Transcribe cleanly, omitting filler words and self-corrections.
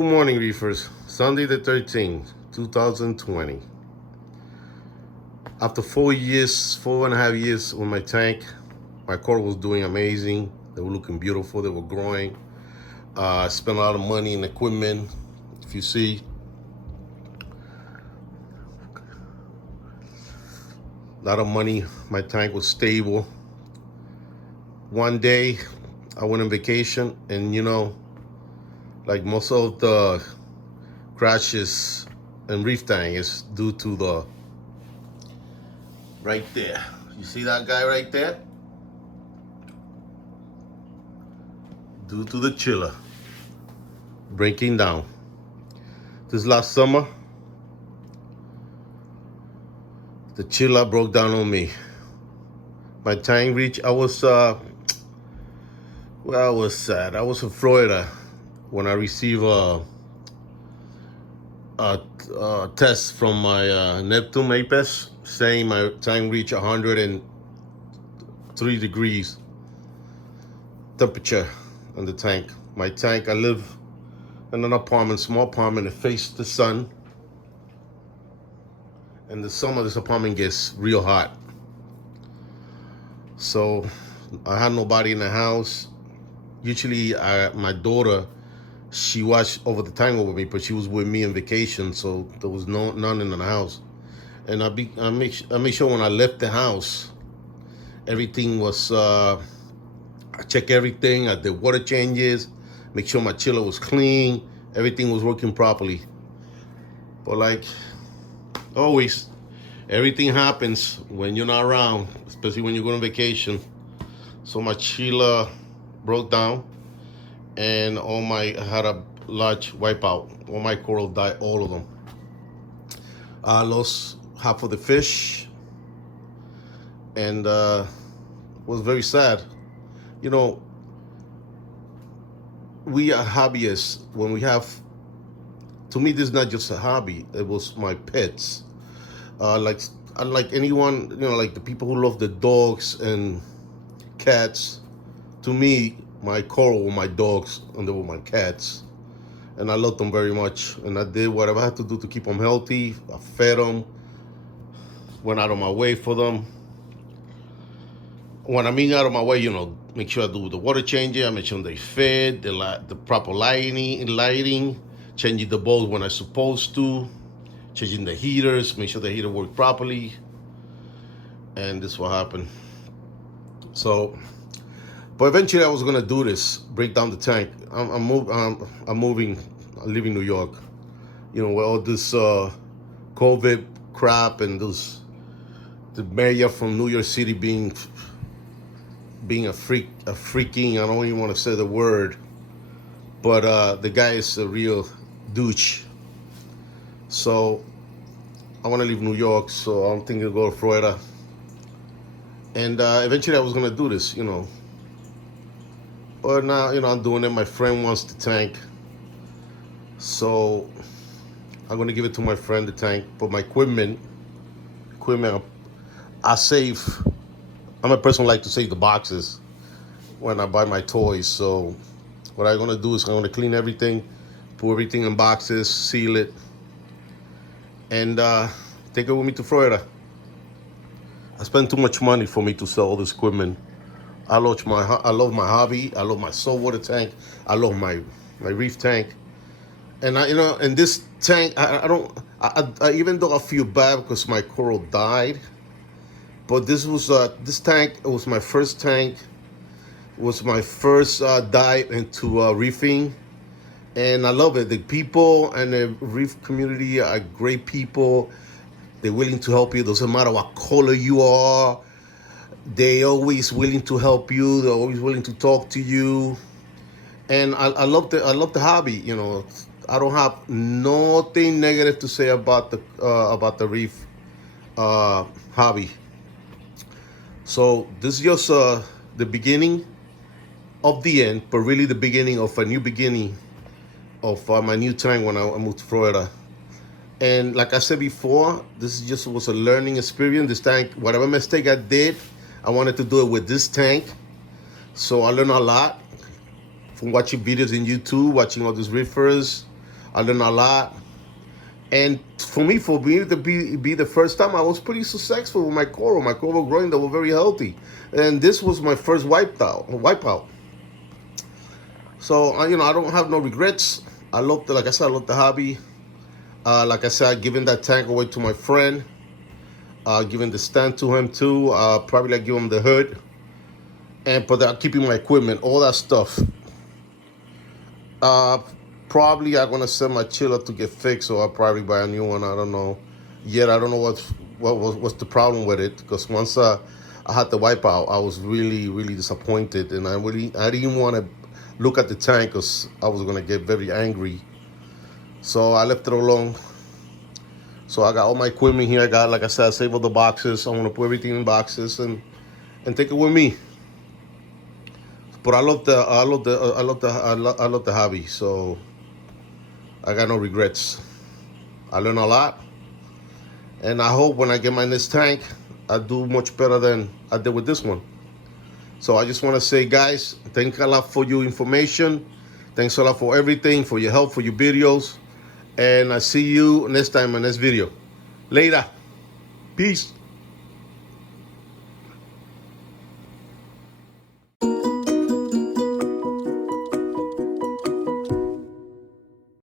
Good morning, reefers. Sunday the 13th, 2020. After 4 years, 4.5 years with my tank, my coral was doing amazing. They were looking beautiful. They were growing. I spent a lot of money in equipment. If you see, a lot of money. My tank was stable. One day, I went on vacation, and like most of the crashes in reef tank is due to the right there. You see that guy right there? Due to the chiller breaking down. This last summer, the chiller broke down on me. My tank reached, I was sad. I was in Florida when I received a test from my Neptune APES saying my tank reached 103 degrees temperature in the tank. My tank, I live in an apartment, small apartment that faces the sun. In the summer, this apartment gets real hot. So I had nobody in the house. Usually my daughter, she watched over the time with me, but she was with me on vacation, so there was none in the house. And I make sure when I left the house, everything was, I check everything. I did water changes, make sure my chiller was clean, everything was working properly. But like always, everything happens when you're not around, especially when you go on vacation. So my chiller broke down, and I had a large wipeout. All my coral died, all of them. I lost half of the fish, and was very sad. We are hobbyists. When we have, to me, this is not just a hobby. It was my pets. Unlike anyone, like the people who love the dogs and cats, to me, my coral were my dogs and they were my cats. And I loved them very much. And I did whatever I had to do to keep them healthy. I fed them, went out of my way for them. When I mean out of my way, make sure I do the water changing, I make sure they fed, the proper lighting, changing the bulbs when I'm supposed to, changing the heaters, make sure the heater worked properly. And this is what happened. So, but eventually I was gonna do this, break down the tank. I'm moving, I'm leaving New York. With all this COVID crap and the mayor from New York City being a freaking, I don't even want to say the word, but the guy is a real douche. So I want to leave New York, so I'm thinking of go to Florida. And eventually I was gonna do this, But now, I'm doing it. My friend wants the tank, so I'm gonna give it to my friend, the tank. But my equipment, I save. I'm a person who like to save the boxes when I buy my toys. So what I'm gonna do is I'm gonna clean everything, put everything in boxes, seal it, and take it with me to Florida. I spend too much money for me to sell all this equipment. I love my hobby. I love my saltwater tank. I love my reef tank. And in this tank, I even though I feel bad because my coral died, but this tank. It was my first tank. It was my first dive into reefing, and I love it. The people and the reef community are great people. They're willing to help you. Doesn't matter what color you are. They always willing to help you. They're always willing to talk to you, and I love the hobby. I don't have nothing negative to say about the reef hobby. So this is just the beginning of the end, but really the beginning of a new beginning of my new tank when I moved to Florida. And like I said before, this was a learning experience. This tank, whatever mistake I did, I wanted to do it with this tank. So I learned a lot from watching videos in YouTube, watching all these reefers, I learned a lot. And for me to be the first time, I was pretty successful with my coral. My coral growing, they were very healthy. And this was my first wipeout. So, I don't have no regrets. Like I said, I love the hobby. Like I said, giving that tank away to my friend. Giving the stand to him too. Probably like give him the hood. And keeping my equipment, all that stuff. Uh, Probably I'm gonna send my chiller to get fixed, or I'll probably buy a new one. I don't know yet. I don't know what's the problem with it, because once I had the wipeout, I was really disappointed, and I didn't want to look at the tank because I was gonna get very angry. So I left it alone. So I got all my equipment here. I got, like I said, I saved all the boxes. I want to put everything in boxes and take it with me. But I love the hobby. So I got no regrets. I learned a lot, and I hope when I get my next tank, I do much better than I did with this one. So I just want to say, guys, thank a lot for your information. Thanks a lot for everything, for your help, for your videos. And I see you next time in this video. Later. Peace.